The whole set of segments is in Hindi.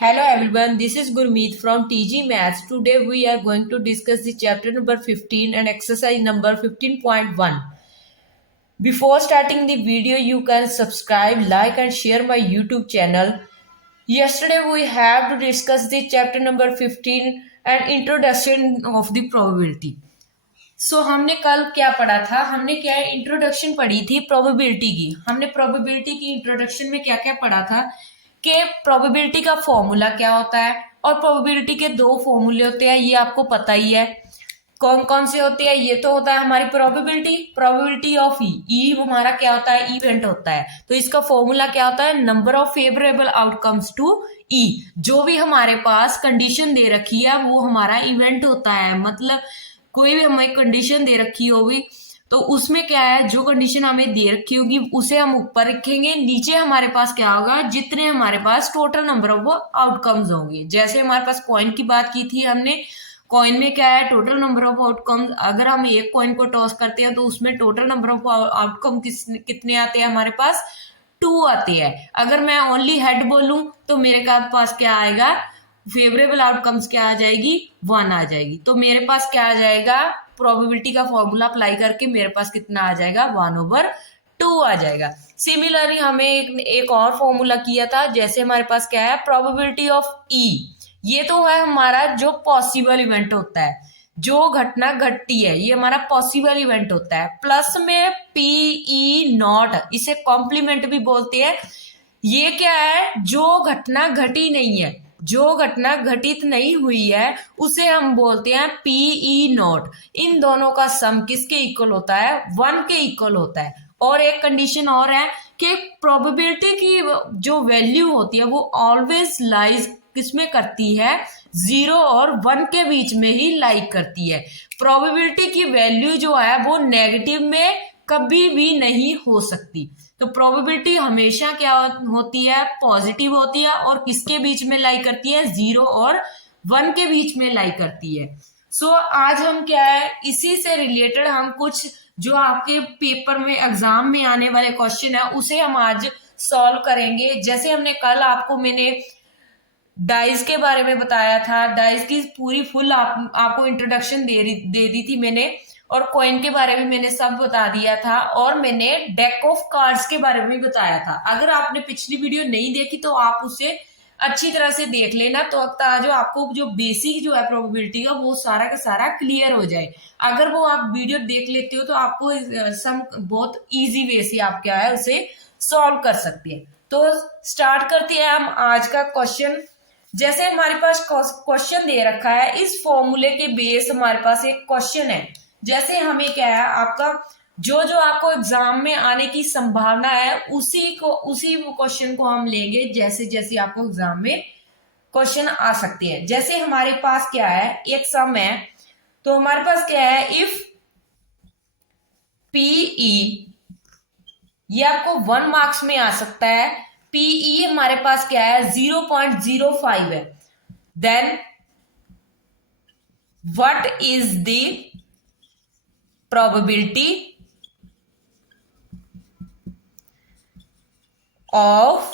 Hello everyone, this is Gurmeet from TG Maths. Today we are going to discuss the chapter number 15 and exercise number 15.1. Before starting the video, you can subscribe, like and share my YouTube channel. Yesterday we have to discuss the chapter number 15 and introduction of the probability. हमने कल क्या पढ़ा था? हमने क्या इंट्रोडक्शन पढ़ी थी प्रोबेबिलिटी की। हमने प्रोबेबिलिटी की इंट्रोडक्शन में क्या क्या पढ़ा था कि प्रोबेबिलिटी का फॉर्मूला क्या होता है, और प्रोबेबिलिटी के दो फॉर्मूले होते हैं, ये आपको पता ही है। कौन कौन से होते हैं? ये तो होता है हमारी प्रोबेबिलिटी ऑफ ई हमारा क्या होता है? इवेंट होता है। तो इसका फॉर्मूला क्या होता है? Number of favourable outcomes to E. जो भी हमारे पास कंडीशन दे रखी है वो हमारा इवेंट होता है। मतलब कोई भी हमें कंडीशन दे रखी होगी तो उसमें क्या है, जो कंडीशन हमें दे रखी होगी उसे हम ऊपर रखेंगे, नीचे हमारे पास क्या होगा, जितने हमारे पास टोटल नंबर ऑफ आउटकम्स होंगे। जैसे हमारे पास कॉइन की बात की थी हमने, कॉइन में क्या है, टोटल नंबर ऑफ आउटकम्स। अगर हम एक कॉइन को टॉस करते हैं तो उसमें टोटल नंबर ऑफ आउटकम कितने आते हैं हमारे पास? 2 आते हैं। अगर मैं ओनली हेड बोलूं तो मेरे पास क्या आएगा? फेवरेबल आउटकम्स क्या आ जाएगी? 1 आ जाएगी। तो मेरे पास क्या आ जाएगा? प्रोबेबिलिटी का फॉर्मूला अप्लाई करके मेरे पास कितना आ जाएगा? 1/2 आ जाएगा। सिमिलरली हमें एक और फॉर्मूला किया था। जैसे हमारे पास क्या है, प्रोबेबिलिटी ऑफ ई। ये तो है हमारा जो पॉसिबल इवेंट होता है, जो घटना घटती है, ये हमारा पॉसिबल इवेंट होता है। प्लस में पीई नॉट, इसे कॉम्प्लीमेंट भी बोलते हैं। ये क्या है? जो घटना घटी नहीं है, जो घटना घटित नहीं हुई है, उसे हम बोलते हैं पीई नॉट। इन दोनों का सम किसके इक्वल होता है? 1 के इक्वल होता है। और एक कंडीशन और है कि प्रोबेबिलिटी की जो वैल्यू होती है वो ऑलवेज लाइज किसमें करती है? 0 और 1 के बीच में ही लाइक करती है। प्रोबेबिलिटी की वैल्यू जो है वो नेगेटिव में कभी भी नहीं हो सकती। तो प्रोबेबिलिटी हमेशा क्या होती है? पॉजिटिव होती है। और किसके बीच में लाई करती है? 0 और 1 के बीच में लाई करती है। आज हम क्या है, इसी से रिलेटेड हम कुछ जो आपके पेपर में एग्जाम में आने वाले क्वेश्चन है उसे हम आज सॉल्व करेंगे। जैसे हमने कल मैंने डाइस के बारे में बताया था, डाइस की पूरी फुल आपको इंट्रोडक्शन दे दी थी मैंने, और कॉइन के बारे में मैंने सब बता दिया था, और मैंने डेक ऑफ कार्ड्स के बारे में भी बताया था। अगर आपने पिछली वीडियो नहीं देखी तो आप उसे अच्छी तरह से देख लेना, तो जो आपको जो बेसिक जो है प्रोबेबिलिटी का वो सारा का सारा क्लियर हो जाए। अगर वो आप वीडियो देख लेते हो तो आपको सम बहुत इजी वे से आप क्या है उसे सॉल्व कर सकते हैं। तो स्टार्ट करते हैं हम आज का क्वेश्चन। जैसे हमारे पास क्वेश्चन दे रखा है, इस फॉर्मूले के बेस हमारे पास एक क्वेश्चन है। जैसे हमें क्या है, आपका जो जो आपको एग्जाम में आने की संभावना है उसी क्वेश्चन को हम लेंगे जैसे जैसे आपको एग्जाम में क्वेश्चन आ सकते हैं। जैसे हमारे पास क्या है, एक सम है। तो हमारे पास क्या है, इफ पीई, ये आपको 1 मार्क्स में आ सकता है। पीई हमारे पास क्या है? 0.05 है। Then what is the probability of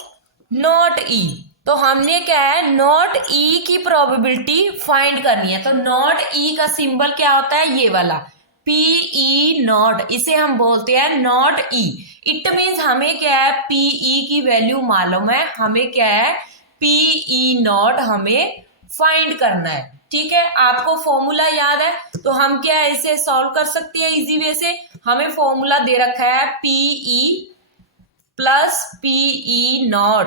not E. तो हमने क्या है, नॉट ई की प्रोबेबिलिटी फाइंड करनी है। तो नॉट ई का सिंबल क्या होता है? ये वाला पीई नॉट, इसे हम बोलते हैं नॉट ई। इट मीन्स हमें क्या है, पीई की वैल्यू मालूम है, हमें क्या है, पीई नॉट हमें फाइंड करना है। ठीक है, आपको फॉर्मूला याद है तो हम क्या है, इसे सॉल्व कर सकते हैं इजी वे से। हमें फॉर्मूला दे रखा है PE plus PE naught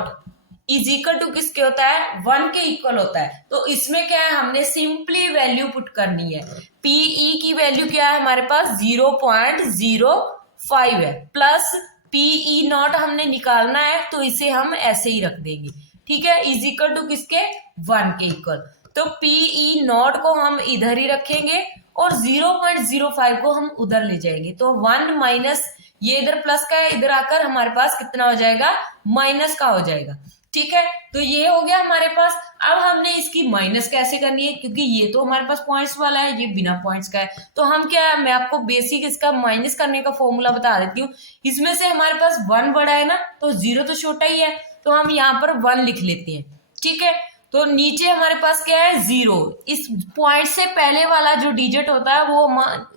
is equal to किसके होता है? 1 के इक्वल होता है। तो इसमें क्या है, हमने सिंपली वैल्यू पुट करनी है। पीई की वैल्यू क्या है हमारे पास? 0.05 है। प्लस पीई नॉट हमने निकालना है तो इसे हम ऐसे ही रख देंगे। ठीक है, इज इक्वल टू किसके? 1 के इक्वल। तो पीई नॉट को हम इधर ही रखेंगे और 0.05 को हम उधर ले जाएंगे। तो 1 माइनस, ये इधर प्लस का है, इधर आकर हमारे पास कितना हो जाएगा? माइनस का हो जाएगा। ठीक है, तो ये हो गया हमारे पास। अब हमने इसकी माइनस कैसे करनी है, क्योंकि ये तो हमारे पास पॉइंट्स वाला है, ये बिना पॉइंट्स का है। तो हम क्या है, मैं आपको बेसिक इसका माइनस करने का फॉर्मूला बता देती हूँ। इसमें से हमारे पास 1 बड़ा है ना, तो 0 तो छोटा ही है, तो हम यहाँ पर 1 लिख लेते हैं। ठीक है, तो नीचे हमारे पास क्या है 0, इस पॉइंट से पहले वाला जो डिजिट होता है वो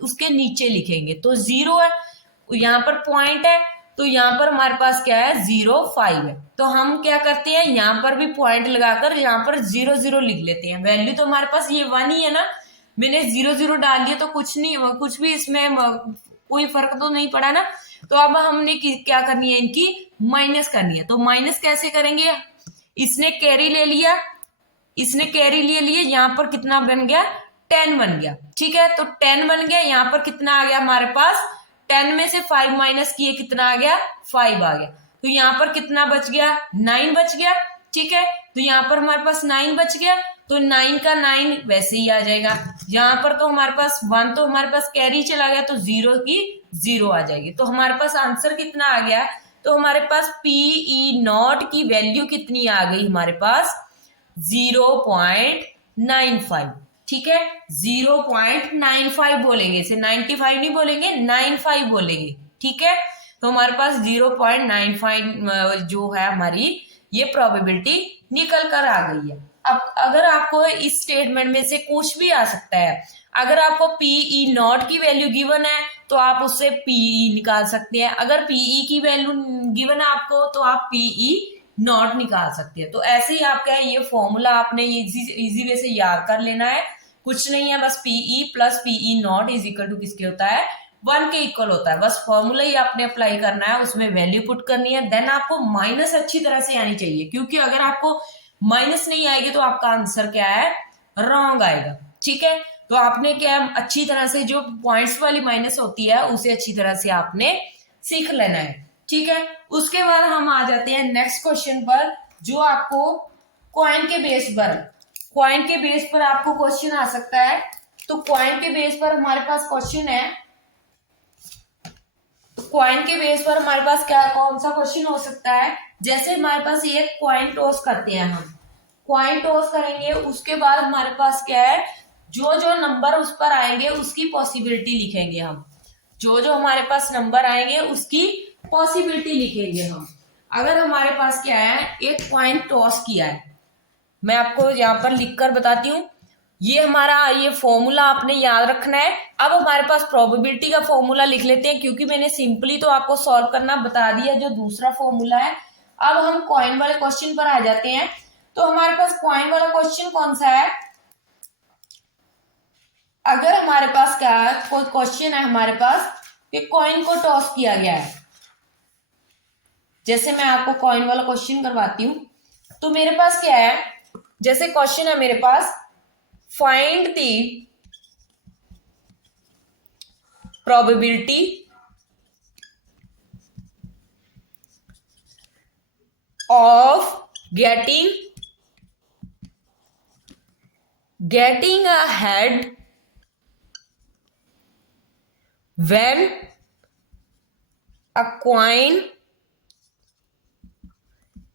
उसके नीचे लिखेंगे। तो 0 है, यहाँ पर पॉइंट है, तो यहाँ पर हमारे पास क्या है 0 5 है। तो हम क्या करते हैं, यहाँ पर भी पॉइंट लगाकर यहाँ पर 0 0 लिख लेते हैं। वैल्यू तो हमारे पास ये 1 ही है ना, मैंने 0 0 डाल दिया तो कुछ नहीं, कुछ भी इसमें कोई फर्क तो नहीं पड़ा ना। तो अब हमने क्या करनी है, इनकी माइनस करनी है। तो माइनस कैसे करेंगे, इसने कैरी ले लिया, इसने कैरी ले लिए, यहाँ पर कितना बन गया 10 बन गया। ठीक है, तो 10 बन गया, यहाँ पर कितना आ गया हमारे पास, 10 में से 5 माइनस किए कितना आ गया 5 आ गया। तो यहाँ पर कितना बच गया 9 बच गया। ठीक है, तो यहाँ पर हमारे पास 9 बच गया, तो 9 का 9 वैसे ही आ जाएगा। यहाँ पर तो हमारे पास 1 तो हमारे पास कैरी चला गया, तो 0 की 0 आ जाएगी। तो हमारे पास आंसर कितना आ गया, तो हमारे पास PE0 की वैल्यू कितनी आ गई हमारे पास 0.95। ठीक है, 0.95 बोलेंगे, इसे 95 नहीं बोलेंगे, 95 बोलेंगे। ठीक है, तो हमारे पास 0.95 जो है हमारी ये प्रोबेबिलिटी निकल कर आ गई है। अब अगर आपको इस स्टेटमेंट में से कुछ भी आ सकता है, अगर आपको PE0 की वैल्यू गिवन है तो आप उससे PE निकाल सकते हैं, अगर PE की वैल्यू गिवन है आपको तो आप PE0 निकाल सकते हैं। तो ऐसे ही आपका ये फॉर्मूला आपने इजी वे से याद कर लेना है, कुछ नहीं है, बस PE plus PE0 is equal to किसके होता है 1 के इक्वल होता है। बस फॉर्मूला ही आपने अप्लाई करना है, उसमें वैल्यू पुट करनी है, देन आपको माइनस अच्छी तरह से आनी चाहिए, क्योंकि अगर आपको माइनस नहीं आएगी तो आपका आंसर क्या है रॉन्ग आएगा। ठीक है, तो आपने क्या अच्छी तरह से जो पॉइंट्स वाली माइनस होती है उसे अच्छी तरह से आपने सीख लेना है। ठीक है, उसके बाद हम आ जाते हैं नेक्स्ट क्वेश्चन पर, जो आपको कॉइन के बेस पर, कॉइन के बेस पर आपको क्वेश्चन आ सकता है। तो कॉइन के बेस पर हमारे पास क्वेश्चन है, तो कॉइन के बेस पर हमारे पास क्या कौन सा क्वेश्चन हो सकता है, जैसे हमारे पास एक कॉइन टॉस करते हैं, हम कॉइन टॉस करेंगे, उसके बाद हमारे पास क्या है जो जो नंबर उस पर आएंगे उसकी पॉसिबिलिटी लिखेंगे हम, जो जो हमारे पास नंबर आएंगे उसकी पॉसिबिलिटी लिखेंगे हम। अगर हमारे पास क्या है एक कॉइन टॉस किया है, मैं आपको यहाँ पर लिखकर बताती हूँ, ये हमारा ये फॉर्मूला आपने याद रखना है। अब हमारे पास प्रोबेबिलिटी का फॉर्मूला लिख लेते हैं, क्योंकि मैंने सिंपली तो आपको सॉल्व करना बता दिया जो दूसरा फॉर्मूला है। अब हम कॉइन वाले क्वेश्चन पर आ जाते हैं। तो हमारे पास कॉइन वाला क्वेश्चन कौन सा है, अगर हमारे पास क्या है कोई क्वेश्चन है हमारे पास कि कॉइन को टॉस किया गया है, जैसे मैं आपको कॉइन वाला क्वेश्चन करवाती हूं, तो मेरे पास क्या है, जैसे क्वेश्चन है मेरे पास find the probability of getting a head when a coin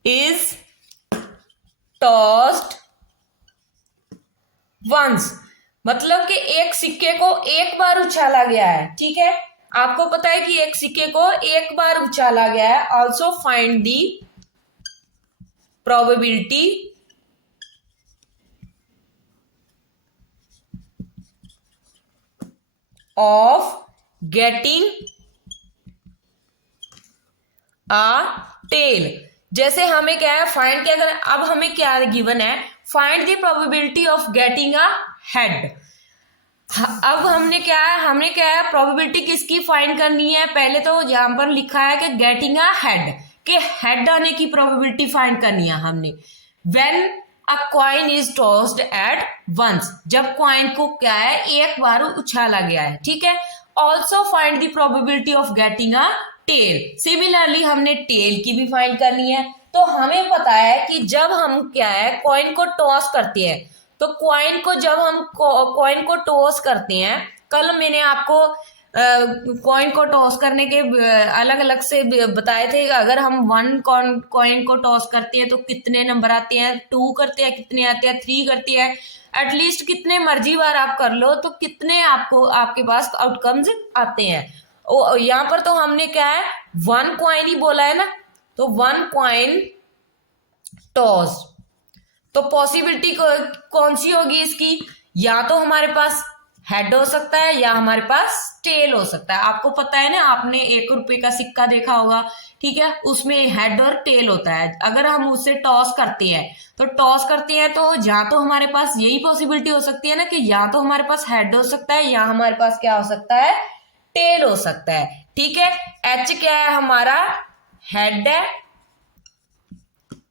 is tossed once। मतलब कि एक सिक्के को एक बार उछाला गया है। ठीक है, आपको पता है कि एक सिक्के को एक बार उछाला गया है। Also find the probability of getting a tail. जैसे हमें क्या है फाइंड क्या करना, अब हमें क्या गिवन है, find the probability of getting a head. अब हमने क्या है प्रोबेबिलिटी किसकी फाइंड करनी है, पहले तो यहाँ पर लिखा है कि गेटिंग अ हेड, के हेड आने की प्रोबेबिलिटी फाइंड करनी है हमने। When a coin is tossed at once, जब कॉइन को क्या है एक बार उछाला गया है। ठीक है, also find the probability of getting a tail. Similarly हमने टेल की भी फाइंड करनी है। तो हमें पता है कि जब हम क्या है कॉइन को टॉस करते हैं, तो कॉइन को जब हम कॉइन को टॉस करते हैं, कल मैंने आपको कॉइन को टॉस करने के अलग अलग से बताए थे। अगर हम 1 कॉइन को टॉस करते हैं तो कितने नंबर आते हैं, 2 करते हैं कितने आते हैं, 3 करते हैं, एटलीस्ट कितने मर्जी बार आप कर लो तो कितने आपको आपके पास आउटकम्स आते हैं। यहाँ पर तो हमने क्या है 1 कॉइन ही बोला है ना, तो 1 कॉइन टॉस। तो पॉसिबिलिटी कौन सी होगी इसकी, या तो हमारे पास हेड हो सकता है या हमारे पास टेल हो सकता है। आपको पता है ना, आपने 1 रुपए का सिक्का देखा होगा, ठीक है, उसमें हेड और टेल होता है। अगर हम उससे टॉस करते हैं तो या तो हमारे पास यही पॉसिबिलिटी हो सकती है ना कि या तो हमारे पास हेड हो सकता है या हमारे पास क्या हो सकता है, टेल हो सकता है। ठीक है, एच क्या है हमारा, हेड है,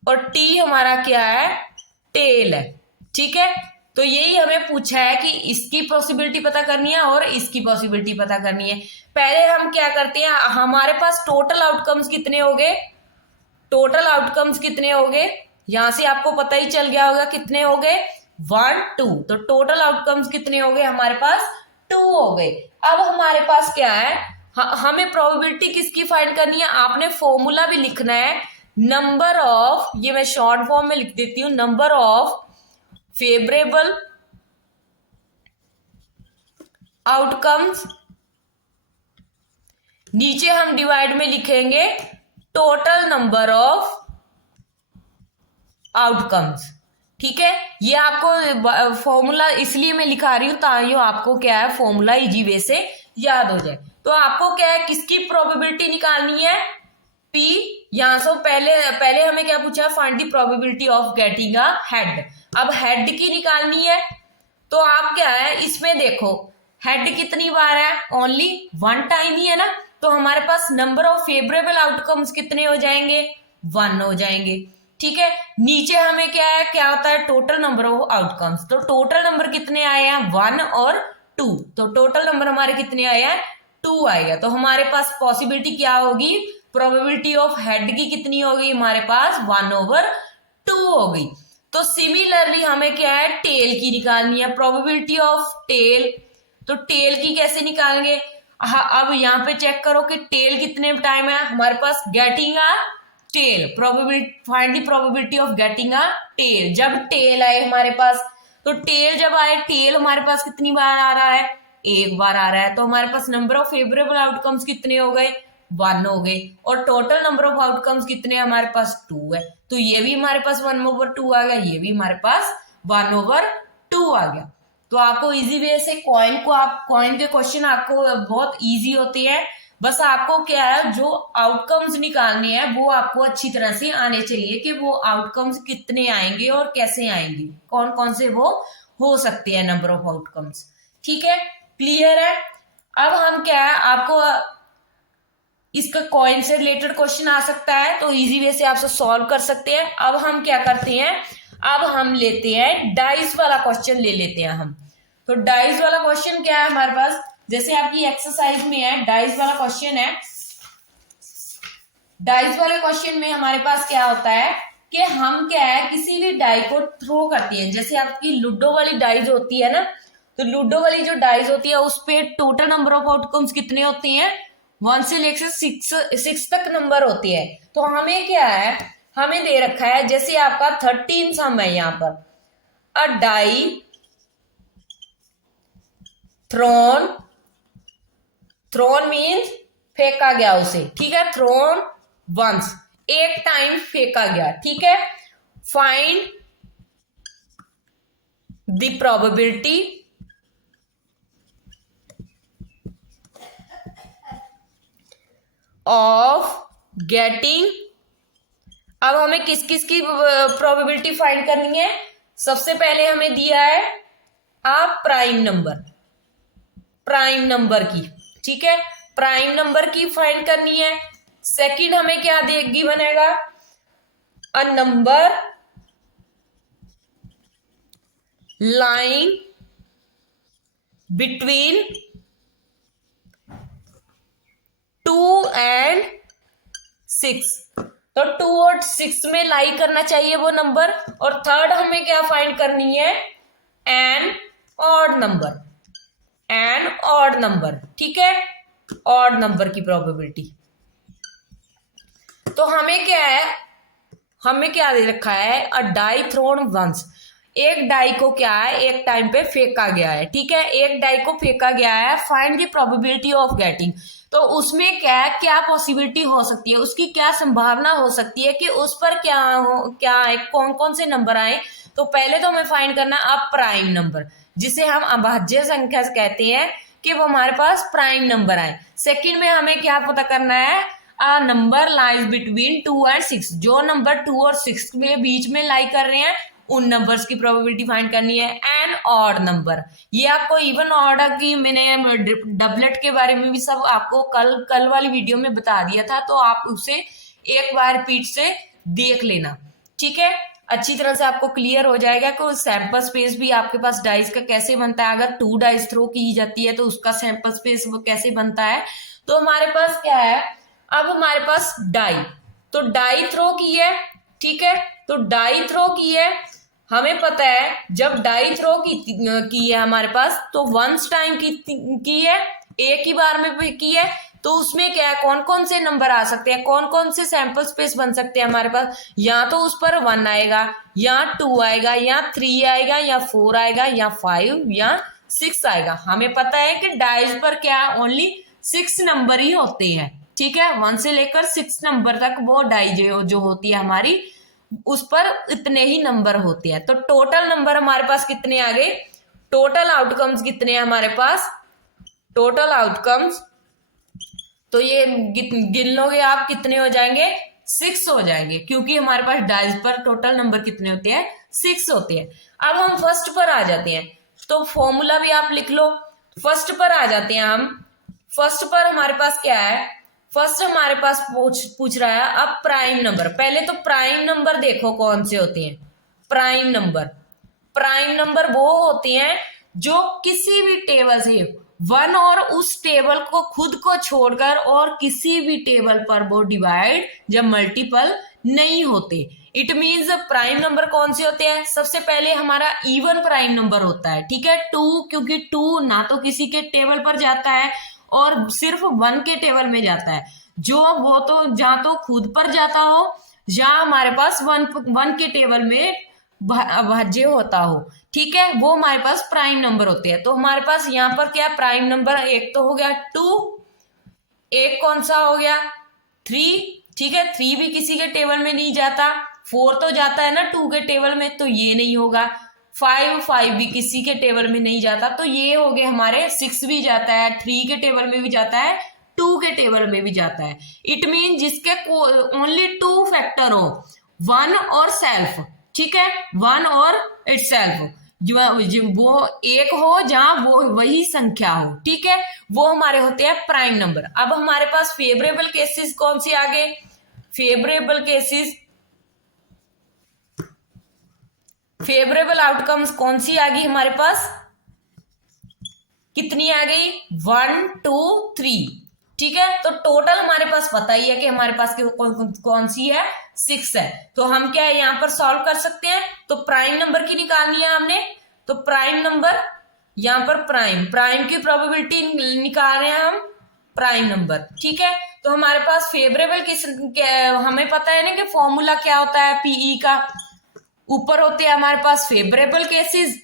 और टी हमारा क्या है, टेल है। ठीक है, तो यही हमें पूछा है कि इसकी पॉसिबिलिटी पता करनी है और इसकी पॉसिबिलिटी पता करनी है। पहले हम क्या करते हैं, हमारे पास टोटल आउटकम्स कितने हो गए, यहां से आपको पता ही चल गया होगा कितने हो गए, 1 2। तो टोटल आउटकम्स कितने हो गए हमारे पास, 2 हो गए। अब हमारे पास क्या है, हमें प्रोबेबिलिटी किसकी फाइंड करनी है, आपने फॉर्मूला भी लिखना है, नंबर ऑफ, ये मैं शॉर्ट फॉर्म में लिख देती हूं, नंबर ऑफ फेवरेबल आउटकम्स, नीचे हम डिवाइड में लिखेंगे टोटल नंबर ऑफ आउटकम्स। ठीक है, ये आपको फॉर्मूला इसलिए मैं लिखा रही हूं ताकि आपको क्या है, फॉर्मूला इजी वे से याद हो जाए। तो आपको क्या है, किसकी प्रोबेबिलिटी निकालनी है, पी। यहां से पहले हमें क्या पूछा, find the probability of getting a head. अब हेड की निकालनी है, तो आप क्या है, इसमें देखो हेड कितनी बार है, ओनली 1 टाइम ही है ना, तो हमारे पास नंबर ऑफ फेवरेबल आउटकम्स कितने हो जाएंगे, 1 हो जाएंगे। ठीक है, नीचे हमें क्या है, क्या होता है, टोटल नंबर ऑफ आउटकम्स। तो टोटल नंबर कितने आए हैं, 1 और 2। तो टोटल नंबर हमारे कितने आए हैं, 2 आएगा। तो हमारे पास पॉसिबिलिटी क्या होगी, प्रोबेबिलिटी ऑफ हेड की कितनी होगी हमारे पास, 1/2 हो गई। तो सिमिलरली हमें क्या है, टेल की निकालनी है, प्रोबेबिलिटी ऑफ टेल। तो टेल की कैसे निकालेंगे, अब यहाँ पे चेक करो कि टेल कितने टाइम है हमारे पास, getting a tail, probability, find the probability of getting a tail. जब टेल आए हमारे पास, तो टेल जब आए, टेल हमारे पास कितनी बार आ रहा है, 1 बार आ रहा है। तो हमारे पास नंबर ऑफ फेवरेबल आउटकम्स कितने हो गए, 1 हो गए, और टोटल नंबर ऑफ आउटकम्स कितने हमारे पास, 2 है। तो ये भी हमारे पास 1/2 आ गया, ये भी हमारे पास 1/2 आ गया। तो आपको इजी वे से कॉइन के क्वेश्चन आपको बहुत इजी होते हैं। बस आपको क्या है, जो आउटकम्स निकालने हैं वो आपको अच्छी तरह से आने चाहिए कि वो आउटकम्स कितने आएंगे और कैसे आएंगे, कौन कौन से वो हो सकते हैं नंबर ऑफ आउटकम्स। ठीक है, क्लियर है। अब हम क्या है, आपको इसका कॉइन से रिलेटेड क्वेश्चन आ सकता है, तो इजी वे से आप सॉल्व कर सकते हैं। अब हम क्या करते हैं, अब हम लेते हैं डाइस वाला क्वेश्चन ले लेते हैं हम। तो डाइस वाला क्वेश्चन क्या है हमारे पास, जैसे आपकी एक्सरसाइज में है, डाइस वाला क्वेश्चन है। डाइस वाले क्वेश्चन में हमारे पास क्या होता है कि हम क्या है, किसी भी डाई को थ्रो करते हैं। जैसे आपकी लूडो वाली डाइस होती है ना, तो लूडो वाली जो डाइस होती है उस पे टोटल नंबर ऑफ आउटकम्स कितने होते हैं, 1 से लेकर 6 तक नंबर होते हैं। तो हमें क्या है, हमें दे रखा है, जैसे आपका 13 सम है यहाँ पर, अ डाई थ्रोन मीन्स फेंका गया उसे, ठीक है, थ्रोन वंस, एक टाइम फेंका गया। ठीक है, find the probability of getting. अब हमें किस किस की प्रोबेबिलिटी फाइंड करनी है, सबसे पहले हमें दिया है प्राइम नंबर की। ठीक है, प्राइम नंबर की फाइंड करनी है। सेकंड हमें क्या देगी बनेगा, a number line between 2 and 6। तो 2 और 6 में लाई करना चाहिए वो नंबर। और थर्ड हमें क्या फाइंड करनी है, एन ऑड नंबर। ठीक है, ऑड नंबर की प्रोबेबिलिटी। तो हमें क्या है, हमें क्या दे रखा है, अ डाई थ्रोन वंस, एक डाई को क्या है, एक टाइम पे फेंका गया है। ठीक है, एक डाई को फेंका गया है, find the probability of getting. तो उसमें क्या पॉसिबिलिटी हो सकती है, उसकी क्या संभावना हो सकती है कि उस पर क्या है, कौन कौन से नंबर आए तो पहले तो हमें फाइंड करना है अब प्राइम नंबर, जिसे हम अभाज्य संख्या कहते हैं, कि वो हमारे पास प्राइम नंबर आए। सेकंड में हमें क्या पता करना है, a number lies between 2 and 6, जो नंबर 2 और 6 के बीच में लाई कर रहे हैं उन नंबर्स की प्रोबेबिलिटी फाइंड करनी है। एंड ऑड नंबर, ये आपको इवन ऑड की मैंने डबलेट के बारे में भी सब आपको कल वाली वीडियो में बता दिया था, तो आप उसे एक बार रिपीट से देख लेना, ठीक है, अच्छी तरह से आपको क्लियर हो जाएगा कि सैंपल स्पेस भी आपके पास डाइस का कैसे बनता है। अगर 2 डाइस थ्रो की जाती है तो उसका सैंपल स्पेस वो कैसे बनता है। तो हमारे पास क्या है, अब हमारे पास डाई, तो डाई थ्रो की है, ठीक है, तो डाई थ्रो की है, हमें पता है जब डाई थ्रो की है हमारे पास, तो वंस टाइम की है, एक ही बार में की है, तो उसमें क्या है, कौन कौन से नंबर आ सकते हैं, कौन कौन से सैंपल स्पेस बन सकते हैं हमारे पास। या तो उस पर 1 आएगा, या 2 आएगा, या 3 आएगा, या 4 आएगा, या 5, या 6 आएगा। हमें पता है कि डाइज पर क्या ओनली 6 नंबर ही होते हैं, ठीक है, 1 से लेकर 6 नंबर तक वो डाई जो होती है हमारी, उस पर इतने ही नंबर होते हैं। तो टोटल नंबर हमारे पास कितने आ गए, टोटल आउटकम्स कितने हैं हमारे पास, टोटल आउटकम्स, तो ये गिन लोगे आप कितने हो जाएंगे, 6 हो जाएंगे, क्योंकि हमारे पास डाइस पर टोटल नंबर कितने होते हैं, 6 होते हैं। अब हम फर्स्ट पर आ जाते हैं, तो फॉर्मूला भी आप लिख लो। फर्स्ट पर आ जाते हैं हम, फर्स्ट पर हमारे पास क्या है, फर्स्ट हमारे पास पूछ रहा है अब प्राइम नंबर। पहले तो प्राइम नंबर देखो कौन से होते हैं। प्राइम नंबर, प्राइम नंबर वो होते हैं जो किसी भी टेबल से 1 और उस टेबल को खुद को छोड़कर और किसी भी टेबल पर वो डिवाइड या मल्टीपल नहीं होते। इट मीन्स प्राइम नंबर कौन से होते हैं, सबसे पहले हमारा इवन प्राइम नंबर होता है, ठीक है, 2, क्योंकि 2 ना तो किसी के टेबल पर जाता है और सिर्फ 1 के टेबल में जाता है, जो वो तो जहां तो खुद पर जाता हो या हमारे पास 1 के टेबल में अभाज्य होता हो, ठीक है, वो हमारे पास प्राइम नंबर होते हैं। तो हमारे पास यहाँ पर क्या प्राइम नंबर, एक तो हो गया 2, एक कौन सा हो गया 3, ठीक है, 3 भी किसी के टेबल में नहीं जाता, 4 तो जाता है ना 2 के टेबल में, तो ये नहीं होगा, 5 भी किसी के टेबल में नहीं जाता, तो ये हो गए हमारे, 6 भी जाता है, 3 के टेबल में भी जाता है, 2 के टेबल में भी जाता है। इट मीन जिसके ओनली 2 फैक्टर हो, 1 और सेल्फ, ठीक है, 1 और इटसेल्फ, वो एक हो जहां वो वही संख्या हो, ठीक है, वो हमारे होते हैं प्राइम नंबर। अब हमारे पास फेवरेबल केसेस कौन सी आ गए, फेवरेबल केसेस, फेवरेबल आउटकम्स कौन सी आ गई हमारे पास, कितनी आ गई 1 2 3, ठीक है, तो टोटल हमारे पास पता ही है कि हमारे पास कौन सी है, 6 है। तो हम क्या है यहाँ पर सॉल्व कर सकते हैं, तो प्राइम नंबर की निकालनी है हमने, तो प्राइम नंबर यहाँ पर प्राइम की प्रोबेबिलिटी निकाल रहे हैं हम, प्राइम नंबर, ठीक है। तो हमारे पास फेवरेबल केस, हमें पता है ना कि फॉर्मूला क्या होता है पीई का, ऊपर होते हैं हमारे पास फेवरेबल केसेस,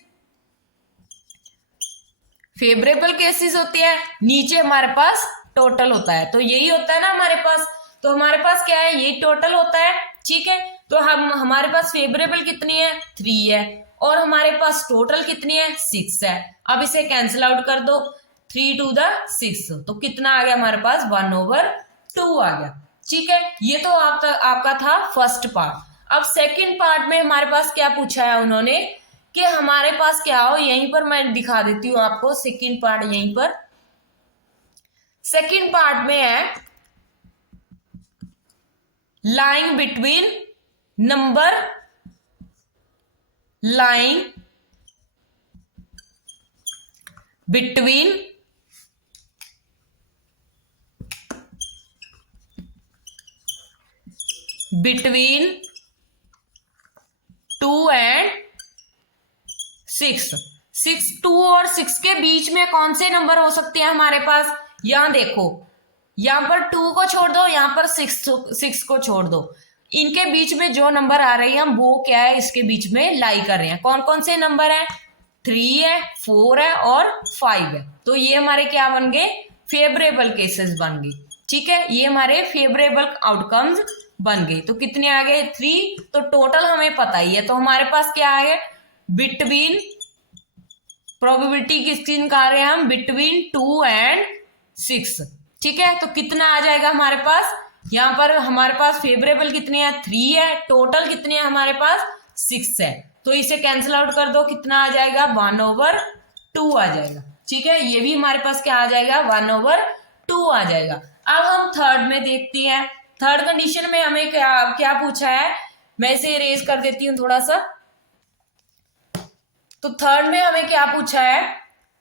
फेवरेबल केसेस होते हैं, नीचे हमारे पास टोटल होता है, तो यही होता है ना हमारे पास। तो हमारे पास क्या है, ये टोटल होता है, ठीक है, तो हम हमारे पास फेवरेबल कितनी है 3 है, और हमारे पास टोटल कितनी है 6 है। अब इसे कैंसिल आउट कर दो, 3 to the 6, तो कितना आ गया हमारे पास 1/2 आ गया, ठीक है। ये तो आपका था फर्स्ट पार्ट। अब सेकंड पार्ट में हमारे पास क्या पूछा है उन्होंने, कि हमारे पास क्या हो, यहीं पर मैं दिखा देती हूँ आपको सेकंड पार्ट, यहीं पर सेकंड पार्ट में है line between number, line between between 2 and 6, 2 और 6 के बीच में कौन से नंबर हो सकते हैं हमारे पास, यहां देखो, यहां पर 2 को छोड़ दो, यहां पर 6 को छोड़ दो, इनके बीच में जो नंबर आ रहे हैं वो क्या है, इसके बीच में लाई कर रहे हैं। कौन कौन से नंबर है, 3 है, 4 है और 5 है। तो ये हमारे क्या बन गए, फेवरेबल केसेस बन गए, ठीक है, ये हमारे फेवरेबल आउटकम्स बन गई। तो कितने आ गए 3। तो टोटल हमें पता ही है, तो हमारे पास क्या आ गया बिटवीन, प्रोबेबिलिटी किसकी निकाल रहे हैं हम, बिटवीन 2 एंड 6। ठीक है, तो कितना आ जाएगा हमारे पास, यहाँ पर हमारे पास फेवरेबल कितने हैं 3 है, टोटल कितने हैं हमारे पास 6 है। तो इसे कैंसिल आउट कर दो, कितना आ जाएगा 1/2 आ जाएगा। ठीक है, ये भी हमारे पास क्या आ जाएगा 1/2 आ जाएगा। अब हम थर्ड में देखते हैं। थर्ड कंडीशन में हमें क्या क्या पूछा है, मैं इसे इरेज कर देती हूँ थोड़ा सा। तो थर्ड में हमें क्या पूछा है,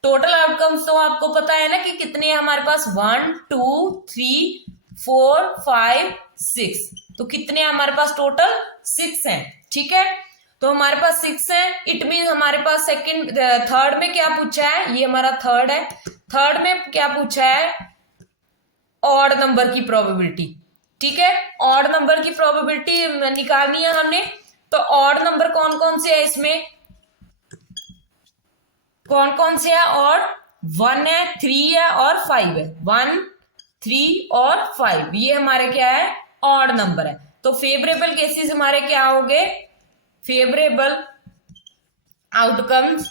टोटल आउटकम्स तो आपको पता है ना कि कितने हैं हमारे पास 1 2 3 4 5 6। तो कितने हमारे पास टोटल 6 हैं। ठीक है, तो हमारे पास 6 है, इट मीन हमारे पास थर्ड में क्या पूछा है, ये हमारा थर्ड है। थर्ड में क्या पूछा है, ऑड नंबर की प्रोबेबिलिटी। ठीक है, ऑड नंबर की प्रोबेबिलिटी निकालनी है हमने। तो ऑड नंबर कौन कौन से है इसमें, कौन कौन से है, और 1 है 3 है और 5 है। 1 3 और 5 ये हमारे क्या है ऑड नंबर है। तो फेवरेबल केसेस हमारे क्या हो गए, फेवरेबल आउटकम्स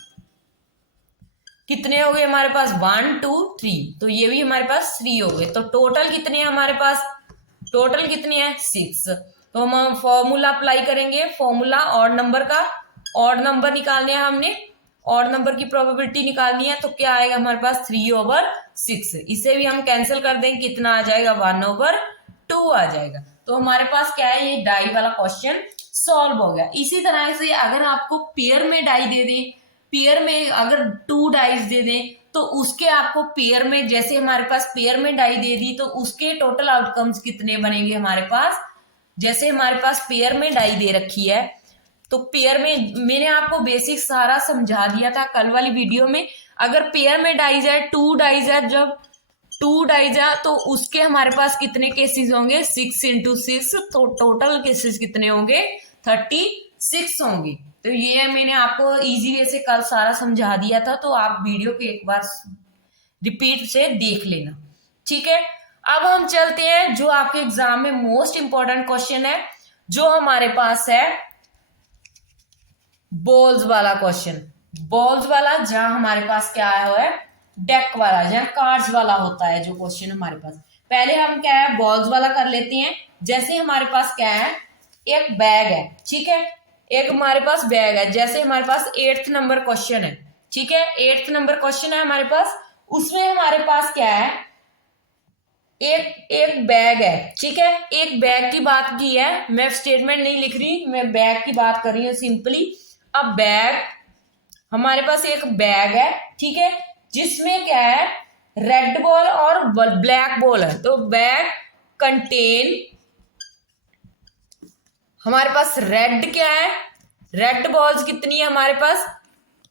कितने हो गए हमारे पास 1 2 3। तो ये भी हमारे पास 3 हो गए। तो टोटल कितने हैं हमारे पास, टोटल कितने हैं 6। तो हम फॉर्मूला अप्लाई करेंगे, फॉर्मूला ऑड नंबर का, ऑड नंबर निकालने हैं हमने, ऑड नंबर की प्रोबेबिलिटी निकालनी है। तो क्या आएगा हमारे पास 3/6। इसे भी हम कैंसिल कर देंगे, कितना आ जाएगा 1/2 आ जाएगा। तो हमारे पास क्या है, ये डाई वाला क्वेश्चन सॉल्व हो गया। इसी तरह से अगर आपको पेयर में डाई दे दे, पेयर में अगर 2 डाइस दे दें, तो उसके आपको पेयर में, जैसे हमारे पास पेयर में डाई दे दी तो उसके टोटल आउटकम्स कितने बनेंगे हमारे पास। जैसे हमारे पास पेयर में डाई दे रखी है, तो पेयर में मैंने आपको बेसिक सारा समझा दिया था कल वाली वीडियो में। अगर पेयर में डाइज है 2 डाइज है, जब 2 डाइज है तो उसके हमारे पास कितने केसेस होंगे 6 × 6। तो टोटल केसेस कितने होंगे 36 होंगे। तो ये मैंने आपको इजी वे से कल सारा समझा दिया था, तो आप वीडियो को एक बार रिपीट से देख लेना। ठीक है, अब हम चलते हैं जो आपके एग्जाम में मोस्ट इंपॉर्टेंट क्वेश्चन है, जो हमारे पास है बॉल्स वाला क्वेश्चन। बॉल्स वाला जहां हमारे पास क्या है डेक वाला, जहां कार्ड्स वाला होता है जो क्वेश्चन हमारे पास। पहले हम क्या है बॉल्स वाला कर लेते हैं। जैसे हमारे पास क्या है, एक बैग है। ठीक है, एक हमारे पास बैग है, जैसे हमारे पास 8th नंबर क्वेश्चन है। ठीक है, 8th नंबर क्वेश्चन है हमारे पास, उसमें हमारे पास क्या है, एक बैग है। ठीक है, एक बैग की बात की है, मैं स्टेटमेंट नहीं लिख रही, मैं बैग की बात कर रही हूँ सिंपली। अब बैग, हमारे पास एक बैग है। ठीक है, जिसमें क्या है रेड बॉल और ब्लैक बॉल है। तो बैग कंटेन, हमारे पास रेड क्या है, रेड बॉल्स कितनी है हमारे पास,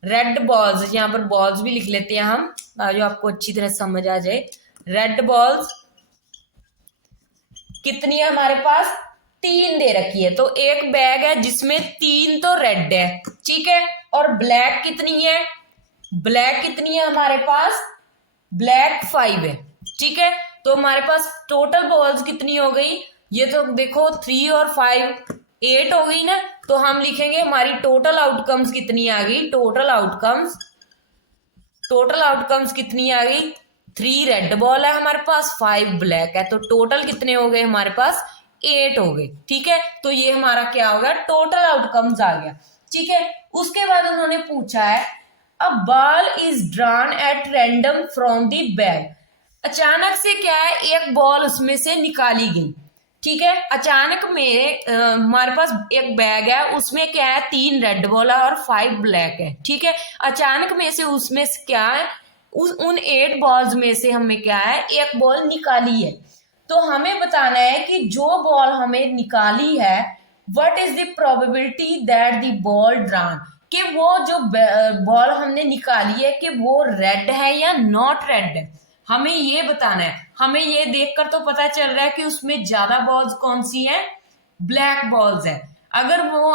रेड बॉल्स, यहाँ पर बॉल्स भी लिख लेते हैं हम जो आपको अच्छी तरह समझ आ जाए। रेड बॉल्स कितनी है हमारे पास 3 दे रखी है। तो एक बैग है जिसमें 3 तो रेड है। ठीक है, और ब्लैक कितनी है, ब्लैक कितनी है हमारे पास, ब्लैक 5 है। ठीक है, तो हमारे पास टोटल बॉल्स कितनी हो गई, ये तो देखो 3 और 5 8 हो गई ना। तो हम लिखेंगे हमारी टोटल आउटकम्स कितनी आ गई, टोटल आउटकम्स कितनी आ गई, 3 रेड बॉल है हमारे पास, 5 ब्लैक है। तो टोटल कितने हो गए हमारे पास 8 हो गए। ठीक है, तो ये हमारा क्या हो गया टोटल आउटकम्स आ गया। ठीक है, उसके बाद उन्होंने पूछा है a ball is drawn at random from the bag. अचानक से क्या है एक बॉल उसमें से निकाली गई। ठीक है, अचानक में हमारे पास एक बैग है, उसमें क्या है 3 रेड बॉल है और 5 ब्लैक है। ठीक है, अचानक में से उसमें से क्या है उन 8 बॉल्स में से हमें क्या है एक बॉल निकाली है। तो हमें बताना है कि जो बॉल हमें निकाली है what is the probability that the ball drawn, कि वो जो बॉल हमने निकाली है कि वो रेड है या नॉट रेड है, हमें ये बताना है। हमें ये देखकर तो पता चल रहा है कि उसमें ज्यादा बॉल्स कौन सी है, ब्लैक बॉल्स है। अगर वो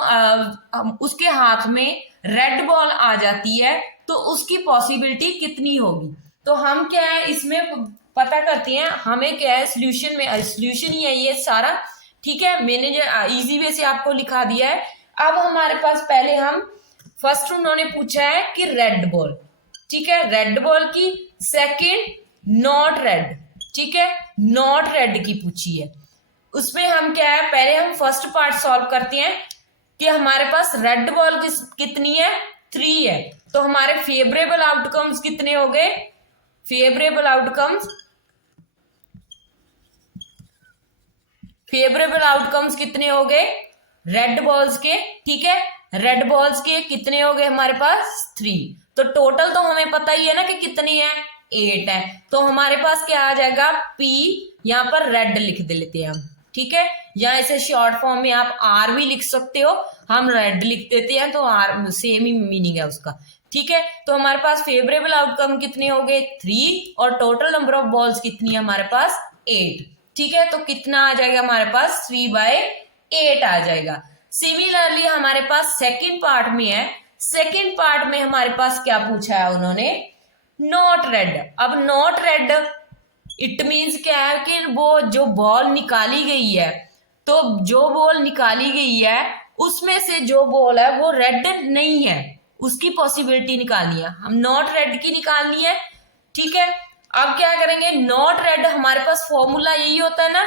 उसके हाथ में रेड बॉल आ जाती है तो उसकी पॉसिबिलिटी कितनी होगी। तो हम क्या है इसमें पता करते हैं, हमें क्या है सोल्यूशन में, सोल्यूशन ही है ये सारा। ठीक है, मैंने जो इजी वे से आपको लिखा दिया है। अब हमारे पास पहले हम फर्स्ट उन्होंने पूछा है कि रेड बॉल, ठीक है, रेड बॉल की। सेकंड नॉट रेड, ठीक है, नॉट रेड की पूछी है। उसमें हम क्या है, पहले हम फर्स्ट पार्ट सॉल्व करते हैं कि हमारे पास रेड बॉल कितनी है, 3 है। तो हमारे फेवरेबल आउटकम्स कितने हो गए, फेवरेबल आउटकम्स कितने हो गए रेड बॉल्स के, ठीक है, रेड बॉल्स के कितने हो गए हमारे पास 3। तो टोटल तो हमें पता ही है ना कि कितनी है, 8 है। तो हमारे पास क्या आ जाएगा, P, यहाँ पर रेड लिख देते हैं हम, ठीक है, या इसे शॉर्ट फॉर्म में आप R भी लिख सकते हो, हम रेड लिख देते हैं तो R सेम ही मीनिंग है उसका, ठीक है। तो हमारे पास फेवरेबल आउटकम कितने हो गए 3 और टोटल नंबर ऑफ बॉल्स कितनी है हमारे पास 8, ठीक है। तो कितना आ जाएगा हमारे पास 3/8 आ जाएगा। सिमिलरली हमारे पास सेकंड पार्ट में है, सेकंड पार्ट में हमारे पास क्या पूछा है उन्होंने, नॉट रेड। अब नॉट रेड इट मीन्स क्या है कि वो जो बॉल निकाली गई है, तो जो बॉल निकाली गई है उसमें से जो बॉल है वो रेड नहीं है, उसकी पॉसिबिलिटी निकालनी है, हम नॉट रेड की निकालनी है, ठीक है। अब क्या करेंगे, नॉट रेड हमारे पास फॉर्मूला यही होता है ना,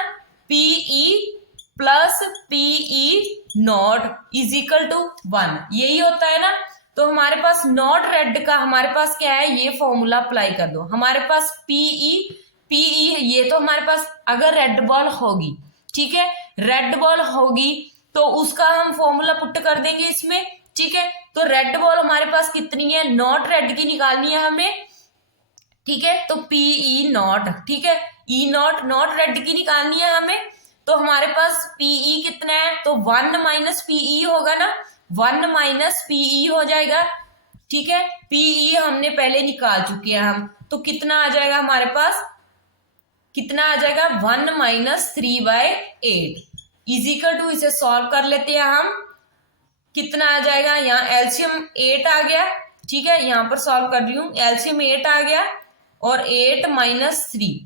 PE plus PE naught is equal to 1, यही होता है ना। तो हमारे पास नॉट रेड का हमारे पास क्या है, ये फॉर्मूला अप्लाई कर दो। हमारे पास PE ये तो हमारे पास अगर रेड बॉल होगी, ठीक है, रेड बॉल होगी तो उसका हम फॉर्मूला पुट कर देंगे इसमें, ठीक है। तो रेड बॉल हमारे पास कितनी है, नॉट रेड की निकालनी है हमें, ठीक है। तो PE नॉट, ठीक है, E नॉट नॉट रेड की निकालनी है हमें। तो हमारे पास PE कितना है, तो 1 माइनस PE होगा ना, 1 माइनस PE हो जाएगा, ठीक है। PE हमने पहले निकाल चुके हैं हम, तो कितना आ जाएगा हमारे पास, कितना आ जाएगा 1 माइनस 3/8 इजिकल टू, इसे सॉल्व कर लेते हैं हम, कितना आ जाएगा, यहाँ एलसीएम 8 आ गया, ठीक है, यहाँ पर सॉल्व कर रही हूँ, एलसीएम 8 आ गया और 8 माइनस 3,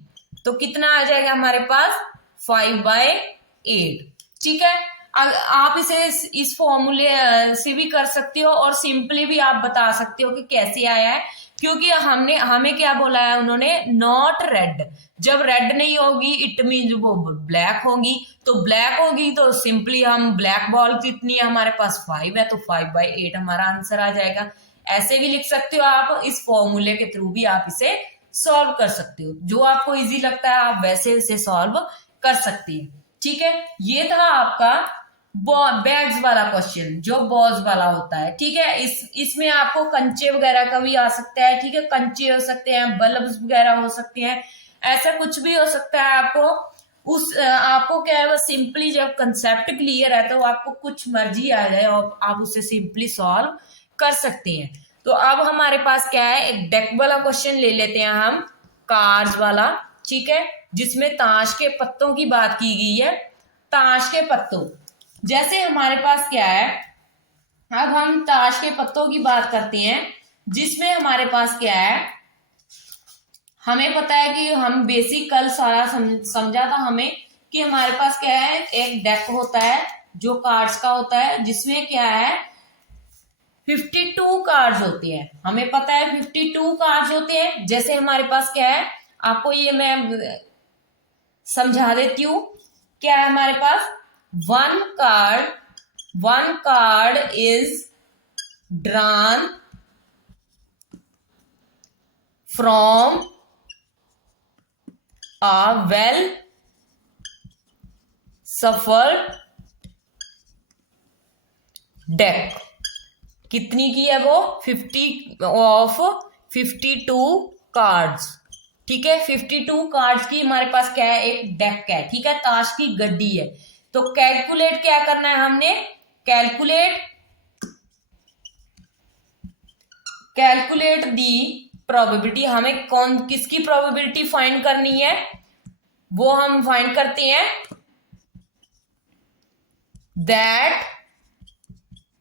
तो कितना आ जाएगा हमारे पास 5/8, ठीक है। आप इसे इस फॉर्मूले से भी कर सकते हो और सिंपली भी आप बता सकते हो कि कैसे आया है, क्योंकि हमें क्या बोला है उन्होंने, नॉट रेड। जब रेड नहीं होगी इट मीन वो ब्लैक होगी, तो ब्लैक होगी तो सिंपली हम ब्लैक बॉल कितनी है हमारे पास 5 है, तो 5/8 हमारा आंसर आ जाएगा। ऐसे भी लिख सकते हो आप, इस फॉर्मूले के थ्रू भी आप इसे सॉल्व कर सकते हो, जो आपको इजी लगता है आप वैसे इसे सॉल्व कर सकते हैं, ठीक है। ये था आपका बैग्स वाला क्वेश्चन जो बॉल्स वाला होता है, ठीक है। इसमें आपको कंचे वगैरह का भी आ सकता है, ठीक है, कंचे हो सकते हैं, बल्ब्स वगैरह हो सकते हैं, ऐसा कुछ भी हो सकता है। आपको क्या है, बस सिंपली जब कंसेप्ट क्लियर है तो आपको कुछ मर्जी आ जाए और आप उसे सिंपली सॉल्व कर सकते हैं। तो अब हमारे पास क्या है, एक डेक वाला क्वेश्चन ले लेते हैं हम, कार्ड्स वाला, ठीक है, जिसमें ताश के पत्तों की बात की गई है। ताश के पत्तों, जैसे हमारे पास क्या है, अब हम ताश के पत्तों की बात करते हैं, जिसमें हमारे पास क्या है, हमें पता है कि हम बेसिक कल सारा समझा था हमें कि हमारे पास क्या है, एक डेक होता है जो कार्ड्स का होता है, जिसमें क्या है 52 कार्ड्स होते हैं, हमें पता है 52 कार्ड्स होते हैं। जैसे हमारे पास क्या है, आपको ये मैं समझा देती हूं, क्या है हमारे पास, one card is drawn from a well shuffled deck। कितनी की है वो, 52 कार्ड्स, ठीक है। 52 कार्ड्स की हमारे पास क्या है, एक डेक है, ठीक है, ताश की गड्डी है। तो कैलकुलेट क्या करना है हमने, कैलकुलेट दी प्रोबेबिलिटी, हमें किसकी प्रोबेबिलिटी फाइंड करनी है, वो हम फाइंड करते हैं दैट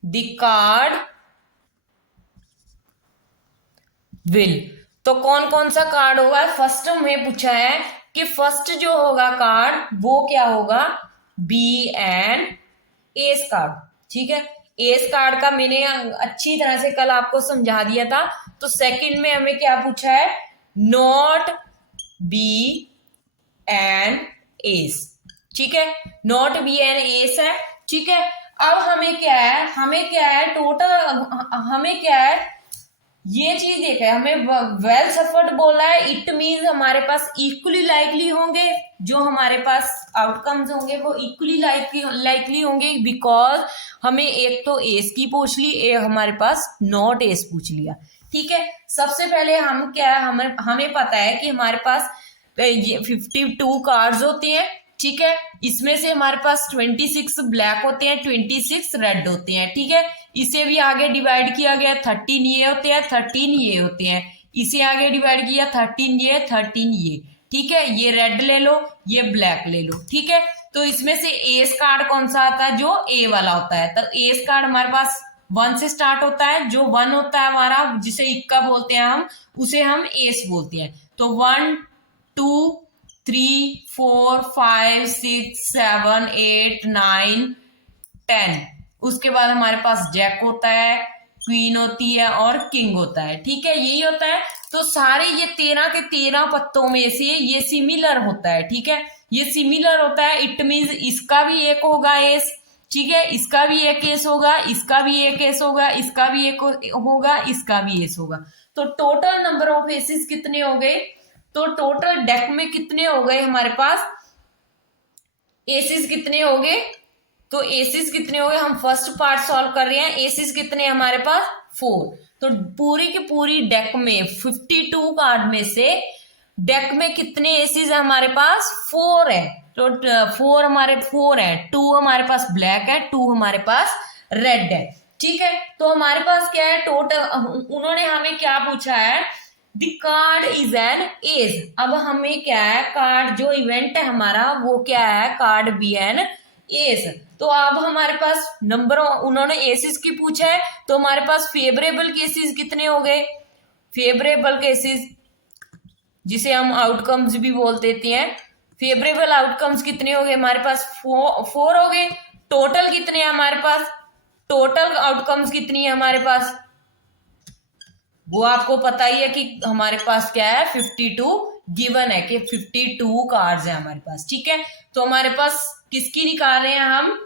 द कार्ड विल। तो कौन कौन सा कार्ड होगा, फर्स्ट हमें पूछा है कि फर्स्ट जो होगा कार्ड वो क्या होगा, बी एंड एस कार्ड। ठीक है, एस कार्ड का मैंने अच्छी तरह से कल आपको समझा दिया था। तो सेकंड में हमें क्या पूछा है, नॉट बी एंड एस। ठीक है, नॉट बी एंड एस है। ठीक है, अब हमें क्या है टोटल, हमें क्या है ये चीज देखा है, हमें वेल सफर्ड बोला है। इट मीन्स हमारे पास इक्वली लाइकली होंगे, जो हमारे पास आउटकम्स होंगे वो इक्वली लाइकली होंगे, बिकॉज हमें एक तो एस की पूछ ली, एक हमारे पास नॉट एस पूछ लिया। ठीक है, सबसे पहले हम क्या हमें पता है कि हमारे पास ये 52 कार्ड्स होती हैं। ठीक है, इसमें से हमारे पास 26 ब्लैक होते हैं, 26 रेड होते हैं। ठीक है, इसे भी आगे डिवाइड किया गया, 13 ये होते हैं, 13 ये होते हैं। इसे आगे डिवाइड किया, 13 ये, 13 ये। ठीक है, ये रेड ले लो, ये ब्लैक ले लो। ठीक है, तो इसमें से एस कार्ड कौन सा आता है, जो ए वाला होता है। तो एस कार्ड हमारे पास 1 से स्टार्ट होता है, जो 1 होता है हमारा, जिसे इक्का बोलते हैं हम, उसे हम एस बोलते हैं। तो 1 2 3 4 5 6 7 8 9 10। उसके बाद हमारे पास जैक होता है, क्वीन होती है और किंग होता है। ठीक है, यही होता है। तो सारे ये 13 के 13 पत्तों में से ये सिमिलर होता है। ठीक है, ये सिमिलर होता है, इट मीन्स इसका भी एक होगा एस। ठीक है, इसका भी एक एस होगा, इसका भी एक एस होगा, इसका भी एक होगा, इसका भी एस होगा। तो टोटल नंबर ऑफ एसेस कितने हो गए, तो टोटल डेक में कितने हो गए हमारे पास एसेस कितने हो गए, तो एसिस कितने हो गए, हम फर्स्ट पार्ट सॉल्व कर रहे हैं। एसिस कितने हमारे पास 4। तो पूरी की पूरी डेक में 52 कार्ड में से डेक में कितने एसिस है हमारे पास, 4 है। तो 4 है, 2 हमारे पास ब्लैक है, 2 हमारे पास रेड है। ठीक है, तो हमारे पास क्या है टोटल, उन्होंने हमें क्या पूछा है, the card is an ace. अब हमें क्या है, कार्ड जो इवेंट है हमारा वो क्या है, कार्ड बी एन एस। तो अब हमारे पास नंबर, उन्होंने एसिस की पूछा है, तो हमारे पास फेवरेबल केसेस कितने हो गए, फेवरेबल केसेस जिसे हम आउटकम्स भी बोल देते हैं, फेवरेबल आउटकम्स कितने हो गए हमारे पास, 4 हो गए। टोटल कितने हैं हमारे पास, टोटल आउटकम्स कितनी है हमारे पास, वो आपको पता ही है कि हमारे पास क्या है, 52 गिवन है कि 52 कार्ड्स है हमारे पास। ठीक है, तो हमारे पास किसकी निकाल रहे हैं हम,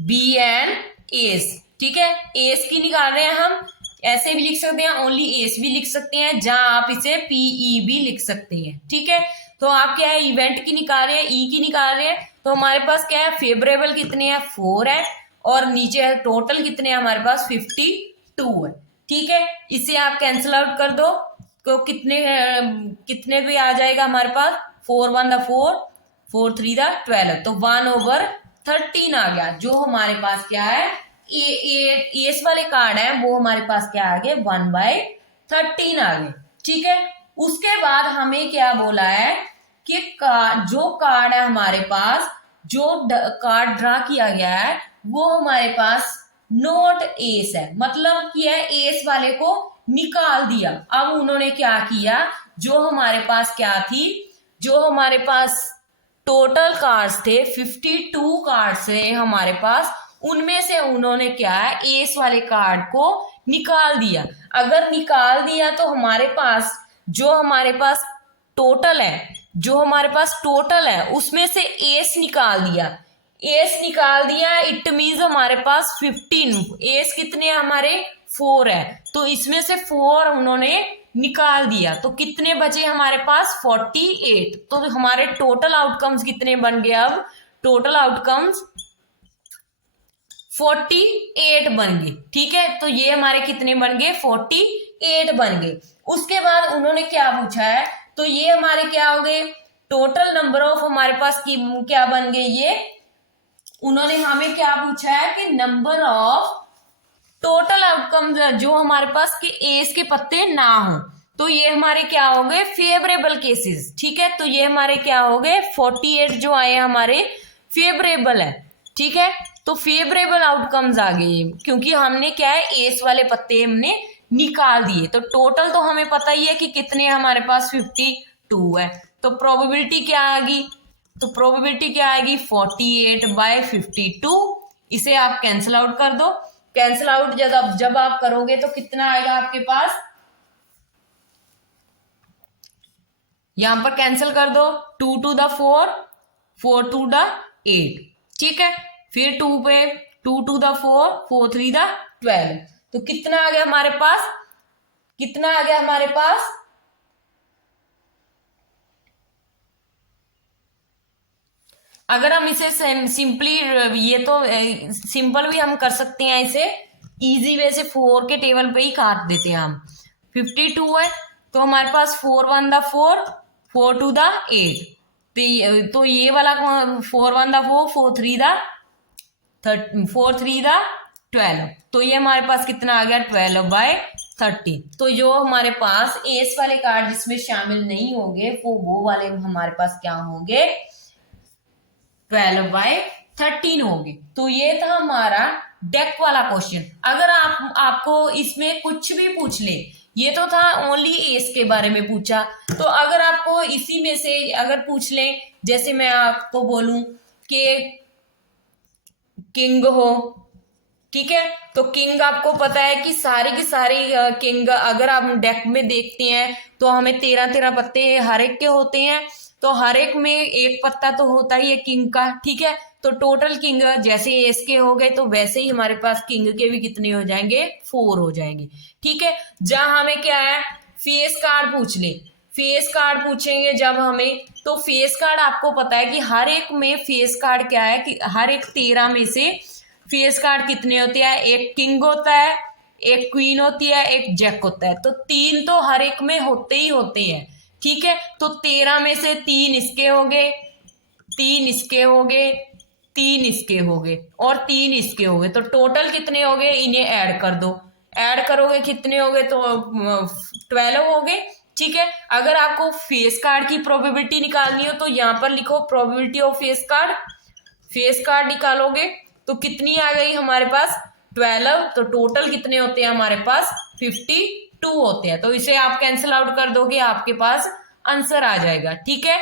बी एंड एस। ठीक है, एस की निकाल रहे हैं हम, ऐसे भी लिख सकते हैं, ओनली एस भी लिख सकते हैं, जहां आप इसे पीई भी लिख सकते हैं। ठीक है, तो आप क्या है, इवेंट की निकाल रहे हैं, ई की निकाल रहे हैं। तो हमारे पास क्या है, फेवरेबल कितने हैं, 4 है, और नीचे है टोटल कितने हैं हमारे पास, 52 है। ठीक है, इसे आप कैंसिल आउट कर दो, तो कितने भी आ जाएगा हमारे पास, 4 1 4, 4 3 12, तो 1/13 आ गया। जो हमारे पास क्या है, एस वाले कार्ड है वो हमारे पास क्या आ गए, 1/13 आ गए। ठीक है, उसके बाद हमें क्या बोला है कि जो कार्ड है हमारे पास, जो कार्ड ड्रा किया गया है वो हमारे पास नॉट एस है, मतलब कि है एस वाले को निकाल दिया। अब उन्होंने क्या किया, जो हमारे पास क्या थी, जो हमारे पास टोटल कार्ड्स थे 52 कार्ड्स थे हमारे पास, उनमें से उन्होंने क्या है, एस वाले कार्ड को निकाल दिया। अगर निकाल दिया तो हमारे पास जो हमारे पास टोटल है, जो हमारे पास टोटल है उसमें से एस निकाल दिया, एस निकाल दिया, इट मीन्स हमारे पास 15, एस कितने हमारे 4 है, तो इसमें से 4 उन्होंने निकाल दिया, तो कितने बचे हमारे पास, 48। तो हमारे टोटल आउटकम्स कितने बन गए, अब टोटल आउटकम्स 48 बन गए। ठीक है, तो ये हमारे कितने बन गए, 48 बन गए। उसके बाद उन्होंने क्या पूछा है, तो ये हमारे क्या हो गए, टोटल नंबर ऑफ हमारे पास की क्या बन गए, ये उन्होंने हमें क्या पूछा है कि नंबर ऑफ टोटल आउटकम जो हमारे पास के एस के पत्ते ना हो, तो ये हमारे क्या हो गए, फेवरेबल केसेस। ठीक है, तो ये हमारे क्या हो गए, 48 जो आए हमारे फेवरेबल है। ठीक है, तो फेवरेबल आउटकम्स आ गए, क्योंकि हमने क्या है, एस वाले पत्ते हमने निकाल दिए। तो टोटल तो हमें पता ही है कि कितने हमारे पास 52 है, तो प्रोबेबिलिटी क्या आ गई, तो प्रोबेबिलिटी क्या आएगी 48/52। इसे आप कैंसिल आउट कर दो। कैंसिल आउट जब आप करोगे तो कितना आएगा आपके पास, यहां पर कैंसिल कर दो, 2 to the 4, 4 to the 8, ठीक है। फिर 2 पे 2 to the 4, 4 3 the 12, तो कितना आ गया हमारे पास, कितना आ गया हमारे पास, अगर हम इसे सिंपली, ये तो सिंपल भी हम कर सकते हैं, इसे इजी वे से 4 के टेबल पे ही काट देते हैं हम। 52 है तो हमारे पास 4 1 the 4, 4 2 the 8, तो ये वाला 4 1 the 4, 4 3 the 12, तो ये हमारे पास कितना आ गया 12/30। तो जो हमारे पास एस वाले कार्ड जिसमें शामिल नहीं होंगे वो वाले हमारे पास क्या होंगे, 12/13 होंगे। तो ये था हमारा डेक वाला क्वेश्चन। अगर आपको इसमें कुछ भी पूछ ले, ये तो था ओनली एस के बारे में पूछा, तो अगर आपको इसी में से अगर पूछ ले, जैसे मैं आपको बोलूं कि किंग हो, ठीक है, तो किंग आपको पता है कि सारी की सारी किंग अगर आप डेक में देखते हैं तो हमें 13 पत्ते हर एक के होते हैं, तो हर एक में एक पत्ता तो होता ही है किंग का, ठीक है। तो टोटल किंग जैसे एस के हो गए तो वैसे ही हमारे पास किंग के भी कितने हो जाएंगे, 4 हो जाएंगे, ठीक है। जहां हमें क्या है, फेस कार्ड पूछ ले, फेस कार्ड पूछेंगे जब हमें, तो फेस कार्ड आपको पता है कि हर एक में फेस कार्ड क्या है कि हर एक 13 में से फेस कार्ड कितने होते हैं, एक किंग होता है, एक क्वीन होती है, एक जैक होता है, तो 3 तो हर एक में होते ही होते हैं, ठीक है। तो 13 में से 3 इसके हो गए, 3 इसके हो गए, 3 इसके हो गए और 3 इसके हो गए, तो टोटल कितने हो गए, इन्हें ऐड कर दो, ऐड करोगे कितने हो गए, तो 12 हो गए, ठीक है। अगर आपको फेस कार्ड की प्रोबेबिलिटी निकालनी हो तो यहां पर लिखो probability of face card, face card निकालोगे तो कितनी आ गई हमारे पास 12, तो टोटल कितने होते हैं हमारे पास 52 होते हैं, तो इसे आप कैंसिल आउट कर दोगे, आपके पास आंसर आ जाएगा, ठीक है।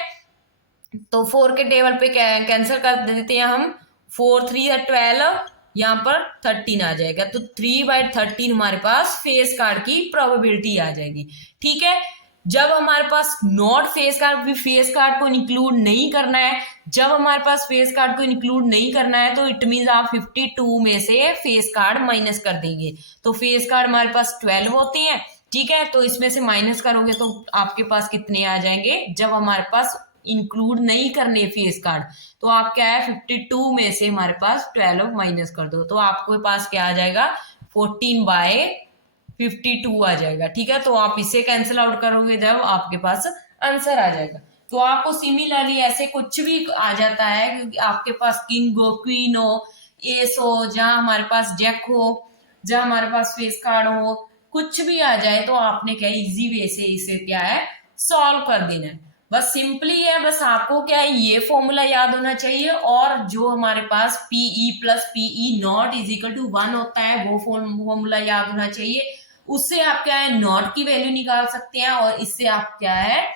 तो 4 के टेबल पे कैंसिल कर देते हैं हम, 4 3 12, यहाँ पर 13 आ जाएगा, तो 3/13 हमारे पास फेस कार्ड की प्रोबेबिलिटी आ जाएगी, ठीक है। जब हमारे पास नॉट फेस कार्ड, भी फेस कार्ड को इंक्लूड नहीं करना है, जब हमारे पास फेस कार्ड को इंक्लूड नहीं करना है तो इट मीन आप 52 में से फेस कार्ड माइनस कर देंगे, तो फेस कार्ड हमारे पास 12 होते हैं, ठीक है। तो इसमें से माइनस करोगे तो आपके पास कितने आ जाएंगे, जब हमारे पास इंक्लूड नहीं करने फेस कार्ड, तो आप क्या है 52 में से हमारे पास 12 माइनस कर दो, तो आपके पास क्या आ जाएगा 14/52 आ जाएगा, ठीक है। तो आप इसे कैंसिल आउट करोगे जब आपके पास आंसर आ जाएगा। तो आपको सिमिलरली ऐसे कुछ भी आ जाता है, क्योंकि आपके पास किंग हो, क्वीन हो, एस हो, जहां हमारे पास जैक हो, जहां हमारे पास फेस कार्ड हो, कुछ भी आ जाए तो आपने क्या इजी वे से इसे क्या है सॉल्व कर देना है, बस सिंपली है। बस आपको क्या है ये फॉर्मूला याद होना चाहिए, और जो हमारे पास PE + PE नॉट = 1 होता है वो फॉर्मूला याद होना चाहिए। उससे आप क्या है नॉट की वैल्यू निकाल सकते हैं, और इससे आप क्या है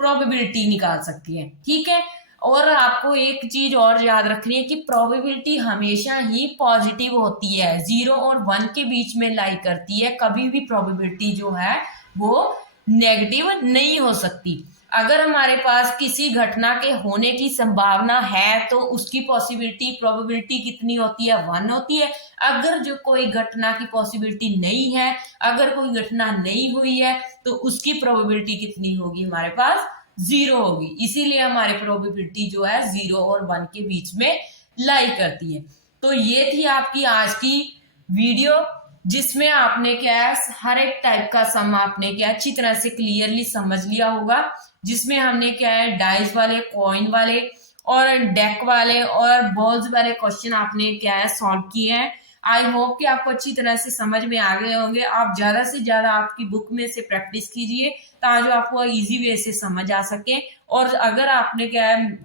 प्रोबेबिलिटी निकाल सकती है, ठीक है। और आपको एक चीज और याद रखनी है कि प्रोबेबिलिटी हमेशा ही पॉजिटिव होती है, 0 और 1 के बीच में लाई करती है, कभी भी प्रोबेबिलिटी जो है वो नेगेटिव नहीं हो सकती। अगर हमारे पास किसी घटना के होने की संभावना है तो उसकी पॉसिबिलिटी प्रोबेबिलिटी कितनी होती है 1 होती है। अगर जो कोई घटना की पॉसिबिलिटी नहीं है, अगर कोई घटना नहीं हुई है तो उसकी प्रोबेबिलिटी कितनी होगी हमारे पास 0 होगी। इसीलिए हमारी प्रोबेबिलिटी जो है 0 और 1 के बीच में लाई करती है। तो ये थी आपकी आज की वीडियो, जिसमें आपने क्या है हर एक टाइप का सम आपने क्या अच्छी तरह से क्लियरली समझ लिया होगा, जिसमें हमने क्या है डाइस वाले, कॉइन वाले और डेक वाले और बॉल्स वाले क्वेश्चन आपने क्या है सॉल्व किए हैं। आई होप कि आपको अच्छी तरह से समझ में आ गए होंगे। आप ज्यादा से ज्यादा आपकी बुक में से प्रैक्टिस कीजिए ताकि आपको इजी वे से समझ आ सके। और अगर आपने क्या है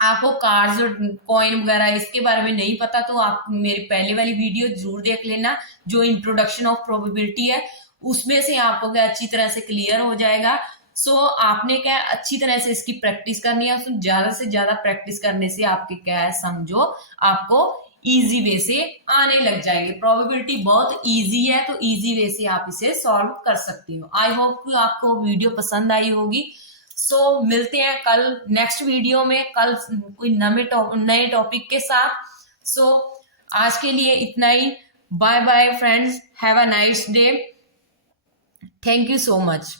आपको कार्ड्स और कॉइन वगैरह इसके बारे में नहीं पता तो आप मेरी पहले वाली वीडियो जरूर देख लेना, जो इंट्रोडक्शन ऑफ प्रोबेबिलिटी है, उसमें से आपको क्या अच्छी तरह से क्लियर हो जाएगा। सो आपने क्या है, अच्छी तरह से इसकी प्रैक्टिस करनी है। तो ज्यादा से ज्यादा प्रैक्टिस करने से आपके क्या है, समझो आपको इजी वे से आने लग जाएंगे। प्रोबेबिलिटी बहुत इजी है, तो इजी वे से आप इसे सॉल्व कर सकते हो। आई होप कि आपको वीडियो पसंद आई होगी। सो मिलते हैं कल नेक्स्ट वीडियो में, कल कोई नए टॉपिक के साथ। सो आज के लिए इतना ही। Bye bye friends, have a nice day. Thank you so much.